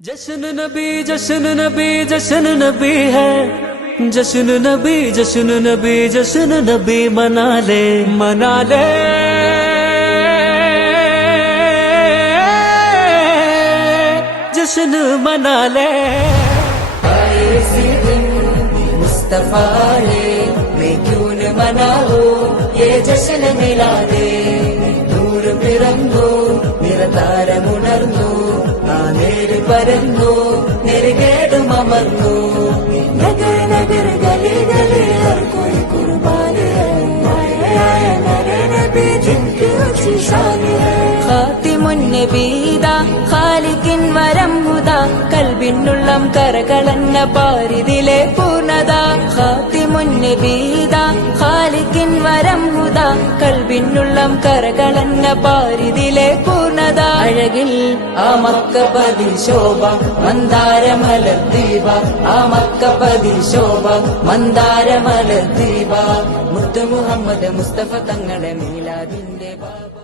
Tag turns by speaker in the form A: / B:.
A: जश्न नबी जश्न नबी जश्न नबी है। जश्न नबी जश्न नबी जश्न नबी मना ले मना ले। जश्न मना ले।
B: मुस्तफ़ा ने मैं क्यों न मनाओ ये जश्न मिला दे। दूर में रंगो, मेरा तारा പരന്നു നെരുകേടും അമർന്നു നഗര നഗര ഗലി ഗലി ഖാലിക്കിൻ വരം കരകളന്ന പാരിതിലെ പൂർണത. ഖാത്തിമുന്നെ വീത ഖാലിക്കിൻ വരം മുത കൽവിനുള്ളം കരകളന്ന പാരിതിലെ പൂർണതാ. ആ മക്കപതി ശോഭ മന്ദാരമല ദീപ. ആ മക്കപതി ശോഭ മന്ദാരമല ദീപ. മുത്തു മുഹമ്മദ് മുസ്തഫ തങ്ങളെ മീലാദിന്റെ ബാബ.